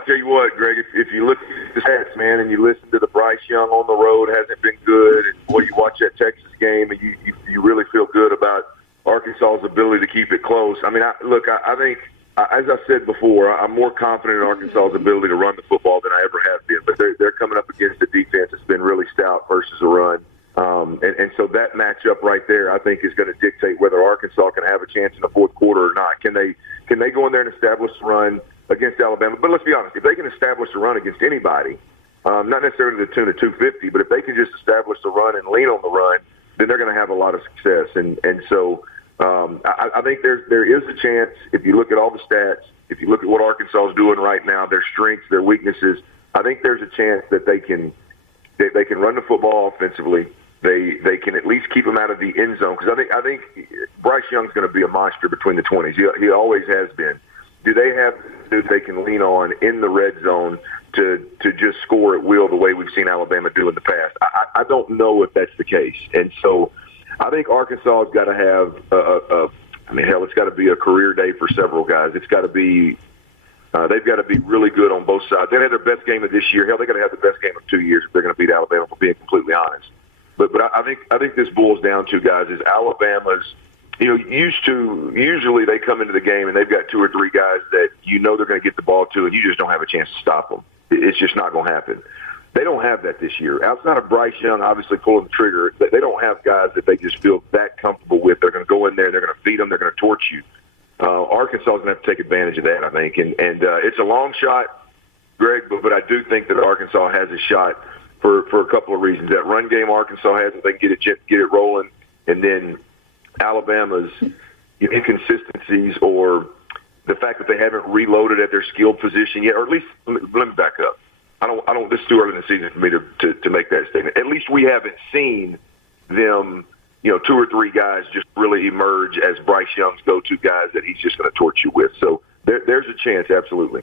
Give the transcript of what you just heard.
I tell you what, Greg, if you look at the stats, man, and you listen to the Bryce Young on the road hasn't been good, and boy, you watch that Texas game and you really feel good about Arkansas's ability to keep it close. I mean, I think, as I said before, I'm more confident in Arkansas's ability to run the football than I ever have been. But they're coming up against a defense that's been really stout versus a run. And so that matchup right there, I think, is going to dictate whether Arkansas can have a chance in the fourth quarter or not. Can they go in there and establish a run against Alabama? But let's be honest, if they can establish a run against anybody, not necessarily to the tune of 250, but if they can just establish the run and lean on the run, then they're going to have a lot of success. And so I think there is a chance, if you look at all the stats, if you look at what Arkansas is doing right now, their strengths, their weaknesses, I think there's a chance that they can run the football offensively. They can at least keep them out of the end zone, because I think Bryce Young's going to be a monster between the 20s. He always has been. Do they have who they can lean on in the red zone to just score at will the way we've seen Alabama do in the past? I don't know if that's the case. And so I think Arkansas has got to have it's got to be a career day for several guys. It's got to be they've got to be really good on both sides. They had their best game of this year. Hell, they got to have the best game of 2 years if they're going to beat Alabama, for being completely honest. But I think this boils down to, guys, is Alabama's, usually they come into the game and they've got 2 or 3 guys that they're going to get the ball to, and you just don't have a chance to stop them. It's just not going to happen. They don't have that this year. Outside of Bryce Young obviously pulling the trigger, they don't have guys that they just feel that comfortable with. They're going to go in there, they're going to feed them, they're going to torch you. Arkansas is going to have to take advantage of that, I think. And it's a long shot, Greg, but I do think that Arkansas has a shot for a couple of reasons. That run game Arkansas has, if they can get it rolling, and then Alabama's inconsistencies, or the fact that they haven't reloaded at their skilled position yet, or at least let me back up. I don't. This is too early in the season for me to make that statement. At least we haven't seen them, 2 or 3 guys just really emerge as Bryce Young's go-to guys that he's just going to torch you with. So there's a chance, absolutely.